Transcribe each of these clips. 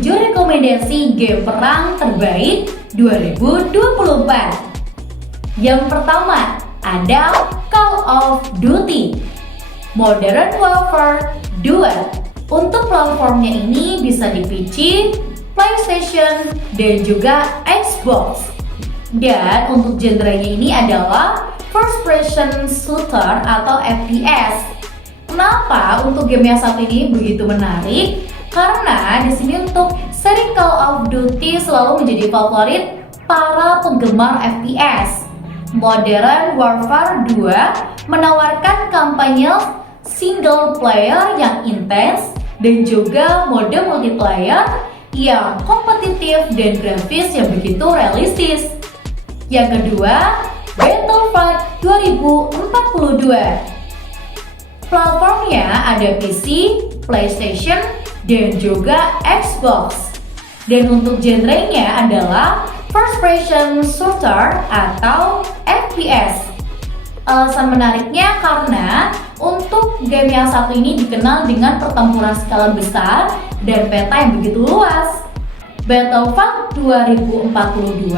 7 rekomendasi game perang terbaik 2024. Yang pertama ada Call of Duty Modern Warfare 2. Untuk platformnya ini bisa di PC, PlayStation, dan juga Xbox. Dan untuk genrenya ini adalah First Person Shooter atau FPS. Kenapa untuk game yang satu ini begitu menarik? Karena di sini untuk seri Call of Duty selalu menjadi favorit para penggemar FPS. Modern Warfare 2 menawarkan kampanye single player yang intens dan juga mode multiplayer yang kompetitif dan grafis yang begitu realistis. Yang kedua, Battlefield 2042. Platformnya ada PC, PlayStation, dan juga Xbox. Dan untuk genrenya adalah First Person Shooter atau FPS. Alasan menariknya karena untuk game yang satu ini dikenal dengan pertempuran skala besar dan peta yang begitu luas. Battlefield 2042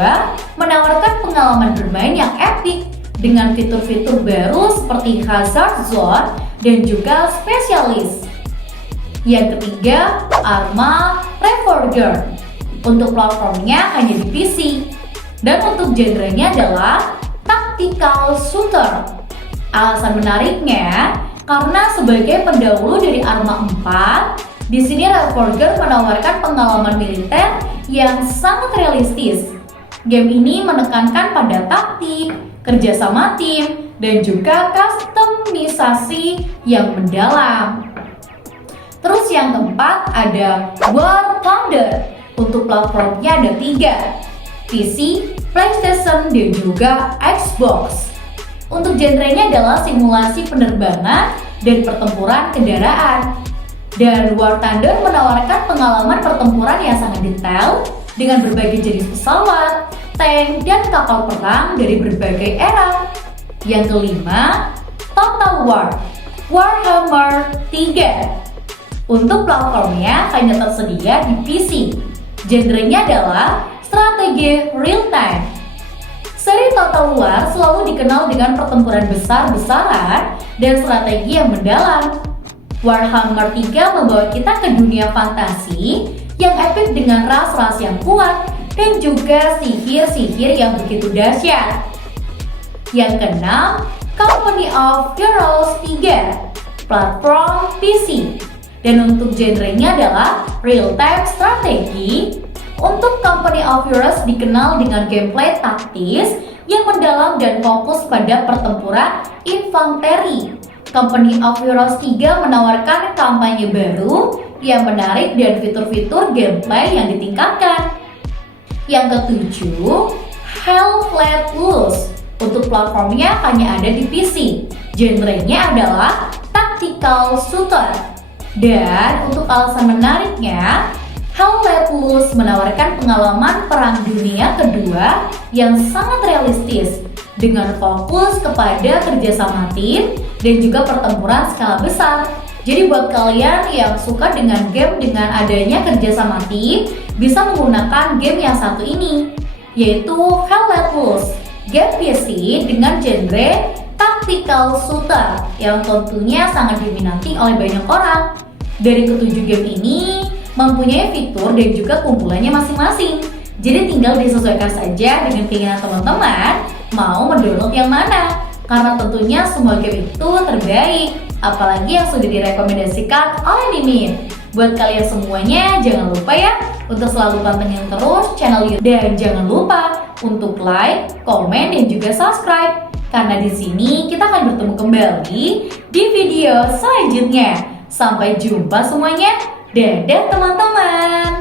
menawarkan pengalaman bermain yang epik dengan fitur-fitur baru seperti Hazard Zone dan juga Specialist. Yang ketiga, Arma Reforged. Untuk platformnya hanya di PC. Dan untuk genrenya adalah tactical shooter. Alasan menariknya karena sebagai pendahulu dari Arma 4, di sini Reforged menawarkan pengalaman militer yang sangat realistis. Game ini menekankan pada taktik, kerjasama tim, dan juga kustomisasi yang mendalam. Terus yang keempat ada War Thunder. Untuk platformnya ada 3, PC, PlayStation, dan juga Xbox. Untuk genrenya adalah simulasi penerbangan dan pertempuran kendaraan. Dan War Thunder menawarkan pengalaman pertempuran yang sangat detail dengan berbagai jenis pesawat, tank, dan kapal perang dari berbagai era. Yang kelima, Total War Warhammer 3. Untuk platformnya hanya tersedia di PC. Genrenya adalah strategi real time. Seri Total War selalu dikenal dengan pertempuran besar-besaran dan strategi yang mendalam. Warhammer 3 membawa kita ke dunia fantasi yang epik dengan ras-ras yang kuat dan juga sihir-sihir yang begitu dahsyat. Yang keenam, Company of Heroes 3, platform PC. Dan untuk genrenya adalah real-time strategi. Untuk Company of Heroes dikenal dengan gameplay taktis yang mendalam dan fokus pada pertempuran infanteri. Company of Heroes 3 menawarkan kampanye baru yang menarik dan fitur-fitur gameplay yang ditingkatkan. Yang ketujuh, Hell Let Loose. Untuk platformnya hanya ada di PC. Genrenya adalah tactical shooter. Dan untuk alasan menariknya, Hell Let Loose menawarkan pengalaman Perang Dunia Kedua yang sangat realistis dengan fokus kepada kerjasama tim dan juga pertempuran skala besar. Jadi buat kalian yang suka dengan game dengan adanya kerjasama tim, bisa menggunakan game yang satu ini, yaitu Hell Let Loose, game PC dengan genre tactical shooter yang tentunya sangat diminati oleh banyak orang. Dari ketujuh game ini mempunyai fitur dan juga kumpulannya masing-masing. Jadi tinggal disesuaikan saja dengan keinginan teman-teman mau mendownload yang mana. Karena tentunya semua game itu terbaik, apalagi yang sudah direkomendasikan oleh Mimin. Buat kalian semuanya, jangan lupa ya untuk selalu pantengin terus channel YouTube dan jangan lupa untuk like, komen, dan juga subscribe. Karena di sini kita akan bertemu kembali di video selanjutnya. Sampai jumpa semuanya. Dadah teman-teman.